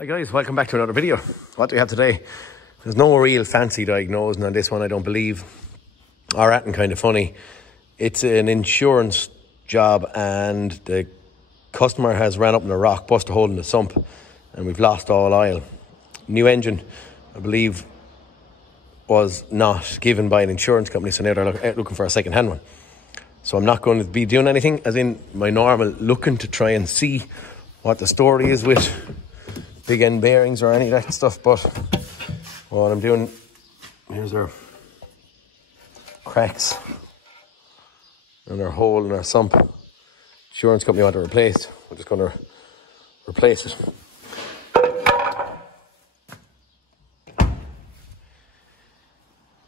Hi guys, welcome back to another video. What do we have today? There's no real fancy diagnosing on this one, I don't believe. Or acting kind of funny. It's an insurance job and the customer has ran up in a rock, bust a hole in the sump, and we've lost all oil. New engine, I believe, was not given by an insurance company, so now they're looking for a second-hand one. So I'm not going to be doing anything, as in my normal looking to try and see what the story is with big end bearings or any of that stuff, but what I'm doing, here's our cracks and our hole in our sump. Insurance company want to replace. We're just going to replace it.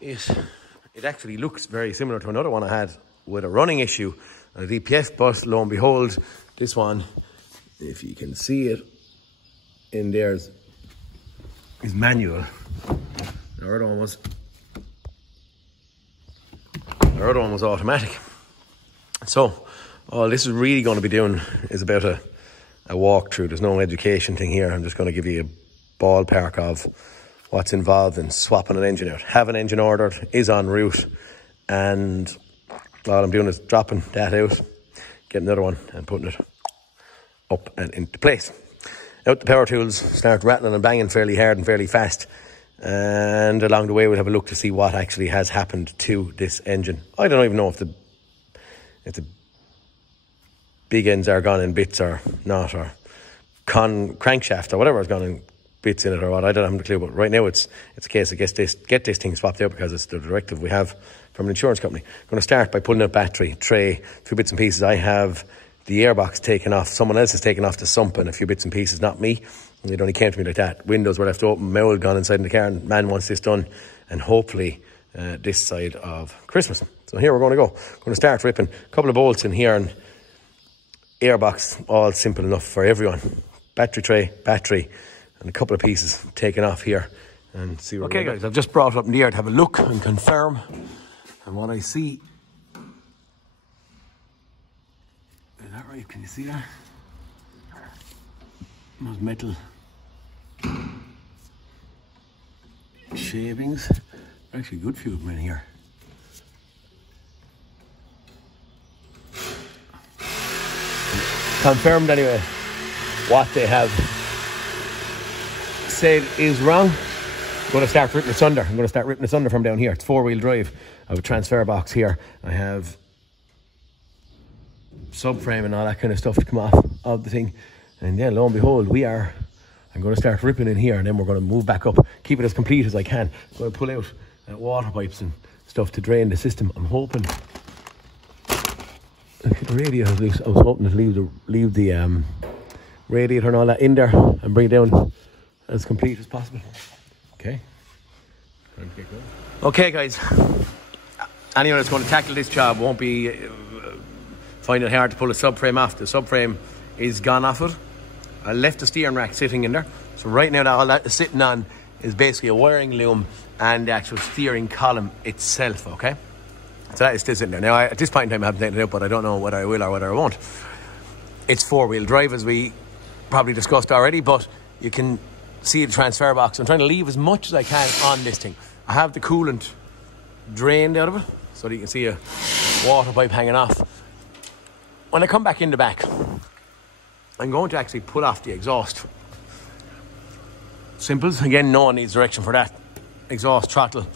It actually looks very similar to another one I had with a running issue and a DPF, but lo and behold, this one, if you can see it in there, is manual. The other one was automatic. So all this is really going to be doing is about a walkthrough. There's no education thing here. I'm just going to give you a ballpark of what's involved in swapping an engine out. Have an engine ordered, is en route, and all I'm doing is dropping that out, getting another one and putting it up and into place. Out the power tools, start rattling and banging fairly hard and fairly fast, and along the way we'll have a look to see what actually has happened to this engine. I don't even know if the big ends are gone in bits or not, or crankshaft or whatever has gone in bits in it or what. I don't have a clue, but right now it's a case of get this thing swapped out because it's the directive we have from an insurance company. I'm going to start by pulling out battery, tray, a few bits and pieces. I have the airbox taken off. Someone else has taken off the sump and a few bits and pieces, not me. It only came to me like that. Windows were left open, mould gone inside in the car, and man wants this done, and hopefully this side of Christmas. So here we're going to go. Going to start ripping a couple of bolts in here, and airbox, all simple enough for everyone. Battery tray, battery, and a couple of pieces taken off here, and see where okay guys, I've just brought it up in the air to have a look and confirm, and what I see, is that right? Can you see that? Those metal shavings, actually a good few of them in here. Confirmed anyway what they have said is wrong. I'm going to start ripping this under. I'm going to start ripping this under from down here. It's 4-wheel drive. I have a transfer box here. I have subframe and all that kind of stuff to come off of the thing. And then lo and behold, I'm going to start ripping in here, and then we're going to move back up, keep it as complete as I can. I'm going to pull out water pipes and stuff to drain the system. I'm hoping the radiator is loose. I was hoping to leave the radiator and all that in there and bring it down as complete as possible. Okay. Time to get going. Okay guys, anyone that's going to tackle this job won't be find it hard to pull a subframe off. The subframe is gone off it. I left the steering rack sitting in there. So right now all that is sitting on is basically a wiring loom and the actual steering column itself, okay? So that is still sitting there. Now at this point in time I haven't taken it out, but I don't know whether I will or whether I won't. It's 4-wheel drive, as we probably discussed already, but you can see the transfer box. I'm trying to leave as much as I can on this thing. I have the coolant drained out of it, so that you can see a water pipe hanging off. When I come back in the back, I'm going to actually pull off the exhaust. Simples, again, no one needs direction for that. Exhaust throttle,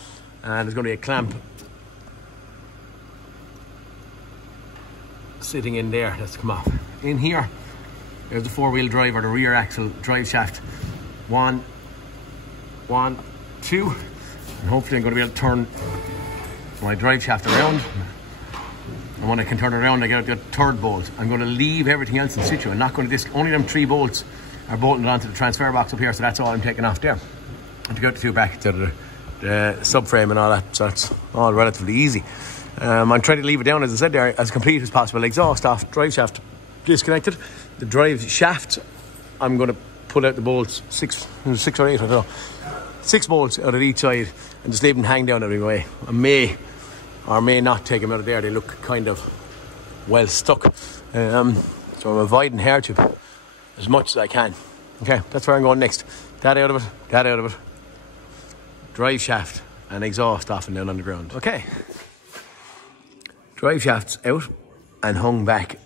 and there's going to be a clamp sitting in there that's come off. In here, there's the 4-wheel drive, or the rear axle drive shaft. 1, 2, and hopefully I'm going to be able to turn my drive shaft around. And when I can turn it around, I get the third bolt. I'm going to leave everything else in situ. I'm not going to only them 3 bolts are bolted onto the transfer box up here, so that's all I'm taking off there. And to get the 2 back to the subframe and all that, so it's all relatively easy. I'm trying to leave it down, as I said there, as complete as possible. Exhaust off, drive shaft disconnected. The drive shaft, I'm going to pull out the bolts, 6 or 8, I don't know. 6 bolts out of each side, and just leave them hang down every way. I may or may not take them out of there. They look kind of well stuck. So I'm avoiding hair tube as much as I can. Okay, that's where I'm going next. That out of it, that out of it. Drive shaft and exhaust off and down on the ground. Okay. Drive shaft's out and hung back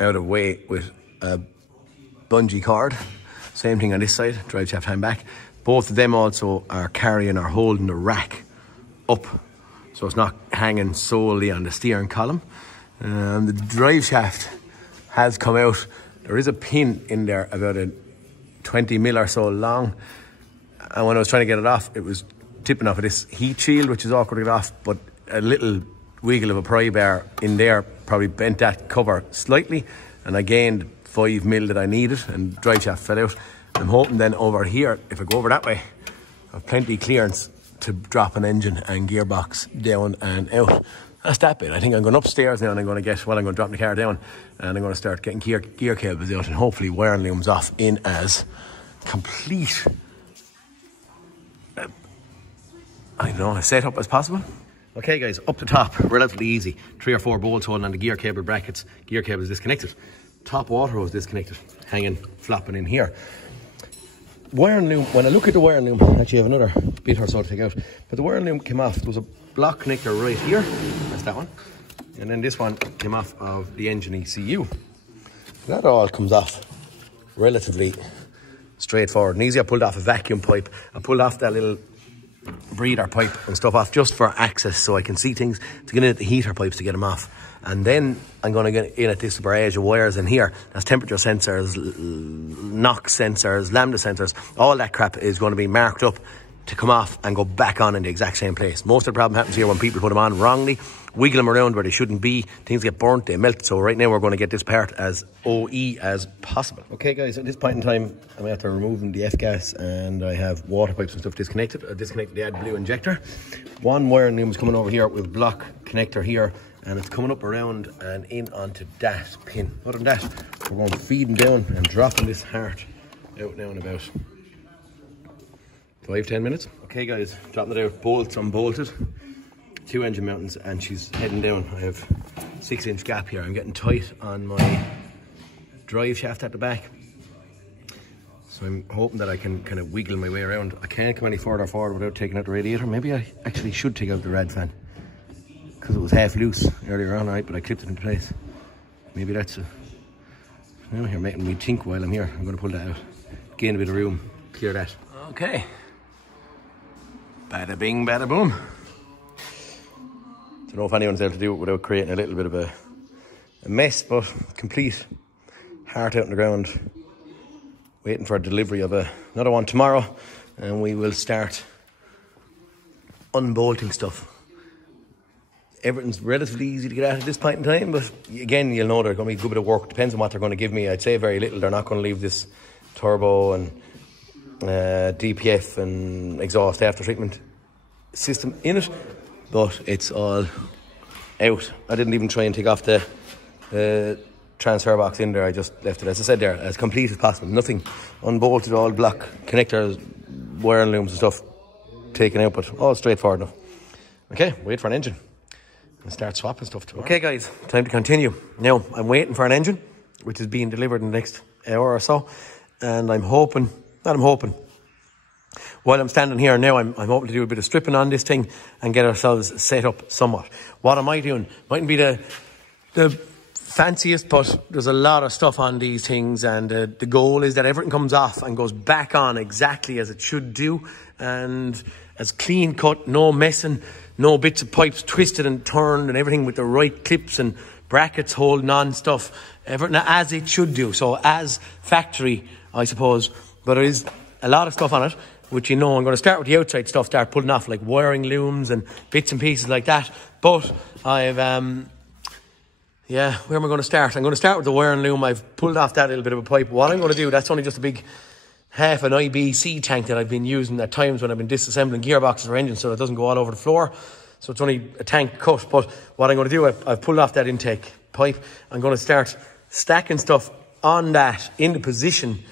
out of way with a bungee cord. Same thing on this side, drive shaft hang back. Both of them also are carrying or holding the rack up, so it's not hanging solely on the steering column. The drive shaft has come out. There is a pin in there about a 20 mil or so long, and when I was trying to get it off, it was tipping off of this heat shield, which is awkward to get off, but a little wiggle of a pry bar in there probably bent that cover slightly, and I gained 5 mil that I needed, and drive shaft fell out. I'm hoping then over here, if I go over that way, I have plenty of clearance to drop an engine and gearbox down and out. That's that bit. I think I'm going upstairs now, and I'm going to drop the car down, and I'm going to start getting gear cables out, and hopefully wiring looms off in as complete a setup as possible. Okay guys, up the top, relatively easy. 3 or 4 bolts holding on the gear cable brackets. Gear cable is disconnected. Top water hose disconnected, hanging, flopping in here. Wiring loom, when I look at the wiring loom, actually I have another bit or so to take out, but the wiring loom came off. There was a block connector right here, that's that one. And then this one came off of the engine ECU. That all comes off relatively straightforward and easy. I pulled off a vacuum pipe. I pulled off that little breather pipe and stuff off just for access, so I can see things, to get in at the heater pipes to get them off. And then I'm going to get in at this barrage of wires in here. That's temperature sensors, NOx sensors, lambda sensors. All that crap is going to be marked up to come off and go back on in the exact same place. Most of the problem happens here when people put them on wrongly, wiggle them around where they shouldn't be, things get burnt, they melt. So right now we're going to get this part as OE as possible. Okay guys, at this point in time I'm after removing the F-gas, and I have water pipes and stuff disconnected. I disconnected the AdBlue injector. One wiring loom is coming over here with block connector here, and it's coming up around and in onto that pin. Other than that, we're going to feed them down and dropping this heart out now in about 5-10 minutes. Okay guys, dropping it out, bolts unbolted, 2 engine mountings, and she's heading down. I have 6-inch gap here. I'm getting tight on my drive shaft at the back, so I'm hoping that I can kind of wiggle my way around. I can't come any further forward without taking out the radiator. Maybe I actually should take out the rad fan, because it was half loose earlier on, right, but I clipped it into place. Maybe that's a... Now you're making me think while I'm here. I'm going to pull that out, gain a bit of room, clear that. Okay. Bada bing, bada boom. Don't know if anyone's able to do it without creating a little bit of a mess, but complete heart out on the ground. Waiting for a delivery of another one tomorrow, and we will start unbolting stuff. Everything's relatively easy to get at this point in time, but again, you'll know they're going to be a good bit of work. Depends on what they're going to give me. I'd say very little. They're not going to leave this turbo and DPF and exhaust after treatment system in it, but it's all out. I didn't even try and take off the transfer box in there. I just left it, as I said there, as complete as possible. Nothing unbolted, all block connectors, wiring looms and stuff taken out, but all straightforward enough. Okay, wait for an engine and start swapping stuff tomorrow. Okay guys, time to continue. Now I'm waiting for an engine which is being delivered in the next hour or so, and I'm hoping, while I'm standing here now, I'm hoping to do a bit of stripping on this thing and get ourselves set up somewhat. What am I doing? Mightn't be the fanciest, but there's a lot of stuff on these things, and the goal is that everything comes off and goes back on exactly as it should do, and as clean cut, no messing, no bits of pipes twisted and turned, and everything with the right clips and brackets holding on stuff, everything as it should do. So as factory, I suppose, but there is a lot of stuff on it, which, you know, I'm going to start with the outside stuff, start pulling off like wiring looms and bits and pieces like that. But I've, yeah, where am I going to start? I'm going to start with the wiring loom. I've pulled off that little bit of a pipe. What I'm going to do, that's only just a big half an IBC tank that I've been using at times when I've been disassembling gearboxes or engines, so it doesn't go all over the floor. So it's only a tank cut. But what I'm going to do, I've pulled off that intake pipe. I'm going to start stacking stuff on that in the position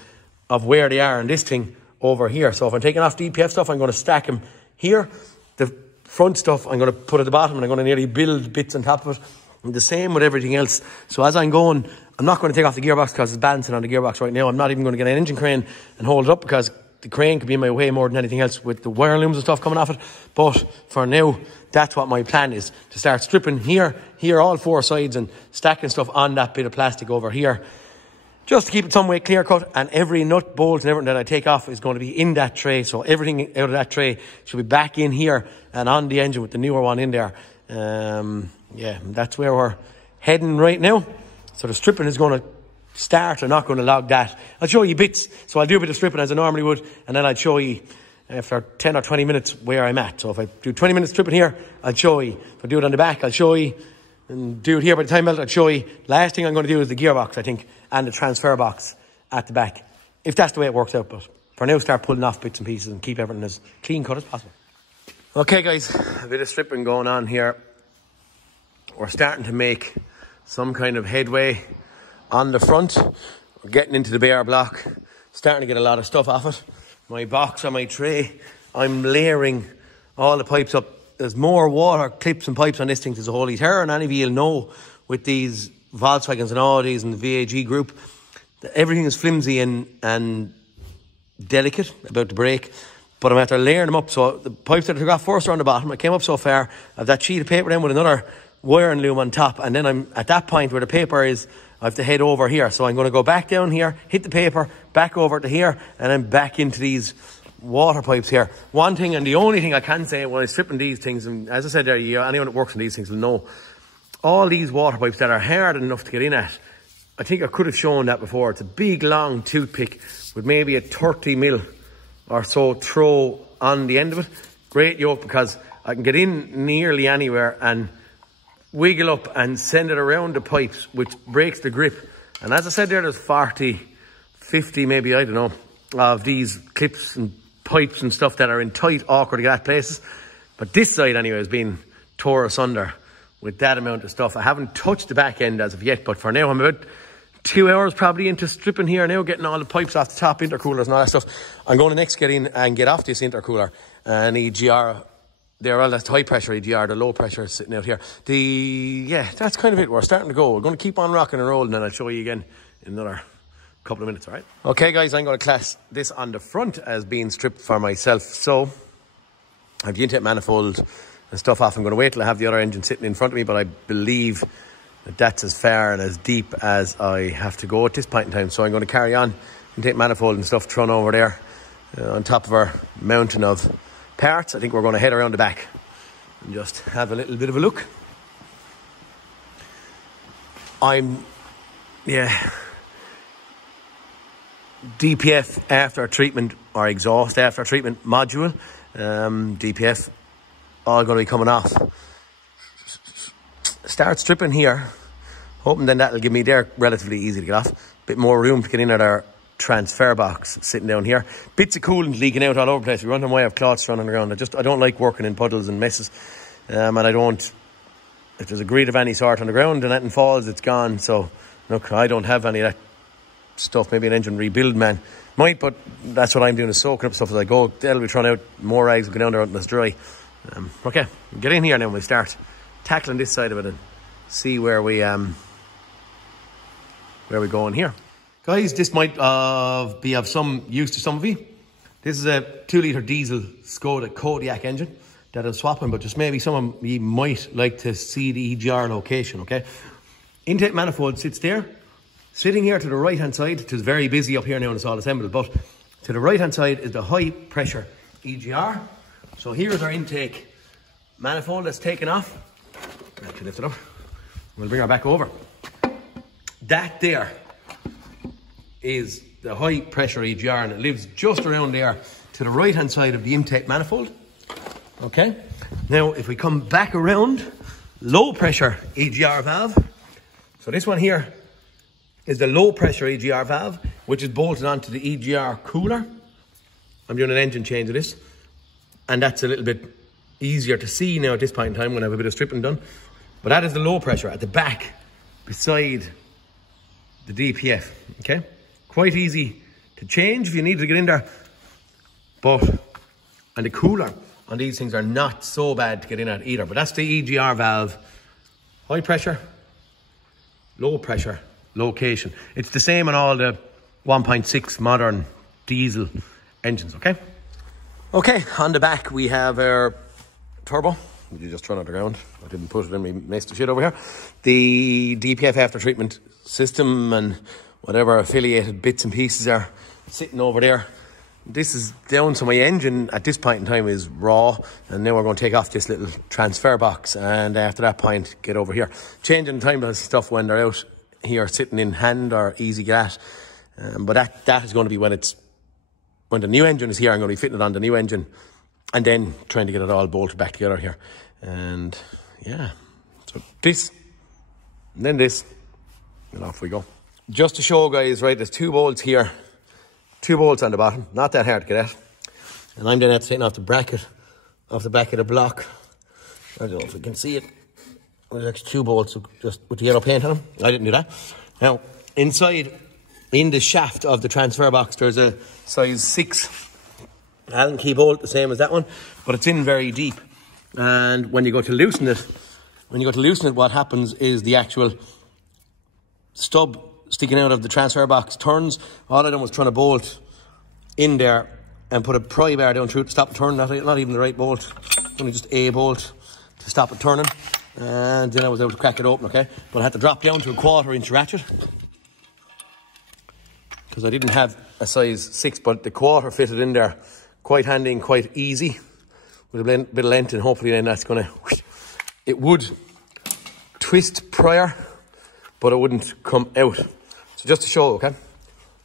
of where they are in this thing over here. So if I'm taking off DPF stuff, I'm going to stack them here. The front stuff I'm going to put at the bottom, and I'm going to nearly build bits on top of it. And the same with everything else. So as I'm going, I'm not going to take off the gearbox because it's balancing on the gearbox right now. I'm not even going to get an engine crane and hold it up because the crane could be in my way more than anything else with the wire looms and stuff coming off it. But for now, that's what my plan is, to start stripping here, all four sides, and stacking stuff on that bit of plastic over here, just to keep it some way clear cut. And every nut, bolt and everything that I take off is going to be in that tray. So everything out of that tray should be back in here and on the engine with the newer one in there. Yeah, that's where we're heading right now. So the stripping is going to start. I'm not going to log that. I'll show you bits. So I'll do a bit of stripping as I normally would, and then I'll show you after 10 or 20 minutes where I'm at. So if I do 20 minutes stripping here, I'll show you. If I do it on the back, I'll show you. And do it here by the time belt, I'll show you. Last thing I'm going to do is the gearbox, I think, and the transfer box at the back, if that's the way it works out. But for now, start pulling off bits and pieces and keep everything as clean cut as possible. Okay guys, a bit of stripping going on here. We're starting to make some kind of headway on the front. We're getting into the bare block, starting to get a lot of stuff off it. My box on my tray, I'm layering all the pipes up. There's more water clips and pipes on this thing. There's a holy terror, and any of you will know with these Volkswagens and Audis and the VAG group, everything is flimsy and delicate about to break. But I'm after layering them up. So the pipes that I took off first are on the bottom. I came up so far, I have that sheet of paper then with another wire and loom on top, and then I'm at that point where the paper is, I have to head over here. So I'm going to go back down here, hit the paper, back over to here, and then back into these water pipes here. One thing, and the only thing I can say when I'm stripping these things, and as I said there, anyone that works on these things will know, all these water pipes that are hard enough to get in at, I think I could have shown that before. It's a big long toothpick with maybe a 30 mil or so throw on the end of it. Great yoke, because I can get in nearly anywhere and wiggle up and send it around the pipes, which breaks the grip. And as I said there's 40, 50 maybe, I don't know, of these clips and pipes and stuff that are in tight, awkward to get at places. But this side anyway has been tore asunder with that amount of stuff. I haven't touched the back end as of yet, but for now I'm about 2 hours probably into stripping here now, getting all the pipes off the top, intercoolers and all that stuff. I'm going to next get in and get off this intercooler and EGR. Well, that's the high pressure EGR, the low pressure is sitting out here. Yeah, that's kind of it. We're starting to go. We're going to keep on rocking and rolling, and I'll show you again in another couple of minutes, all right? Okay, guys, I'm going to class this on the front as being stripped for myself. So I have the intake manifold and stuff off. I'm going to wait till I have the other engine sitting in front of me, but I believe that that's as far and as deep as I have to go at this point in time. So I'm going to carry on, intake manifold and stuff thrown over there on top of our mountain of parts. I think we're going to head around the back and just have a little bit of a look. DPF after treatment or exhaust after treatment module, DPF all going to be coming off. Start stripping here, hoping then that'll give me there relatively easy to get off. Bit more room to get in at our transfer box sitting down here. Bits of coolant leaking out all over the place. We run them away of cloths running around. I don't like working in puddles and messes, and I don't, if there's a grid of any sort on the ground and anything falls, it's gone. So look, I don't have any of that stuff. Maybe an engine rebuild man might, but that's what I'm doing, is soaking up stuff as I go. That'll be thrown out, more rags will go down there until it's dry. Okay, get in here now and we'll start tackling this side of it and see where we going here. Guys, this might be of some use to some of you. This is a 2-litre diesel Skoda Kodiaq engine that I'm swapping, but just maybe some of you might like to see the EGR location, okay? Intake manifold sits there. Sitting here to the right-hand side, it is very busy up here now and it's all assembled, but to the right-hand side is the high-pressure EGR. So here's our intake manifold that's taken off. Actually lift it up. We'll bring her back over. That there is the high pressure EGR, and it lives just around there to the right hand side of the intake manifold. Okay, now if we come back around, low pressure EGR valve. So this one here is the low pressure EGR valve, which is bolted onto the EGR cooler. I'm doing an engine change of this, and that's a little bit easier to see now at this point in time when I have a bit of stripping done. But that is the low pressure at the back beside the DPF, okay? Quite easy to change if you need to get in there. And the cooler on these things are not so bad to get in at either. But that's the EGR valve. High pressure, low pressure location. It's the same on all the 1.6 modern diesel engines, okay? Okay, on the back we have our turbo. You just turn it around. I didn't put it in, we messed the shit over here. The DPF after treatment system and whatever affiliated bits and pieces are sitting over there. This is down, so my engine at this point in time is raw, and now we're going to take off this little transfer box, and after that point get over here. Changing the time stuff when they're out here sitting in hand or easy get at. But that is going to be when the new engine is here. I'm going to be fitting it on the new engine and then trying to get it all bolted back together here. And yeah, so this, and then this, and off we go. Just to show guys, right, there's 2 bolts here, 2 bolts on the bottom, not that hard to get at. And I'm then taking off the bracket off the back of the block. I don't know if you can see it. There's actually 2 bolts just with the yellow paint on them. I didn't do that. Now, inside, in the shaft of the transfer box, there's a size 6 Allen key bolt, the same as that one, but it's in very deep. And when you go to loosen it, what happens is the actual stub sticking out of the transfer box turns. All I done was trying to bolt in there and put a pry bar down through it to stop it turning. Not even the right bolt, only just a bolt to stop it turning. And then I was able to crack it open, okay? But I had to drop down to a 1/4 inch ratchet because I didn't have a size 6, but the 1/4 fitted in there quite handy and quite easy with a bit of length, and hopefully then that's going to, it would twist prior, but it wouldn't come out. So just to show, okay?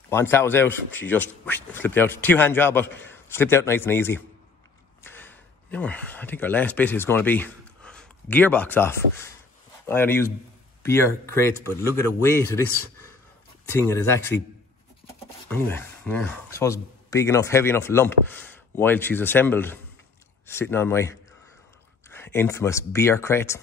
Once that was out, she just slipped out. 2-hand job, but slipped out nice and easy. Now I think our last bit is going to be gearbox off. I only use beer crates, but look at the weight of this thing. It is actually, anyway, yeah, I suppose big enough, heavy enough lump while she's assembled, sitting on my infamous beer crate.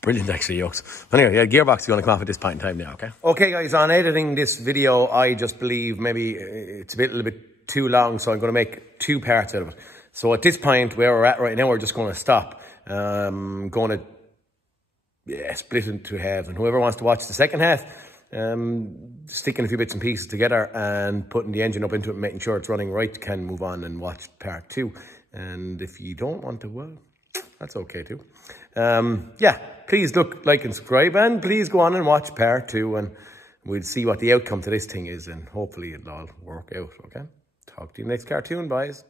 Brilliant, actually, yokes. Anyway, yeah, gearbox is going to come off at this point in time now, okay? Okay, guys, on editing this video, I just believe maybe it's a little bit too long, so I'm going to make 2 parts out of it. So at this point, where we're at right now, we're just going to stop. Going to split into halves, and whoever wants to watch the second half, sticking a few bits and pieces together and putting the engine up into it and making sure it's running right, can move on and watch part 2. And if you don't want to, well, that's okay too. Yeah, please look, like and subscribe, and please go on and watch part 2, and we'll see what the outcome to this thing is, and hopefully it'll all work out, okay? Talk to you next cartoon, boys.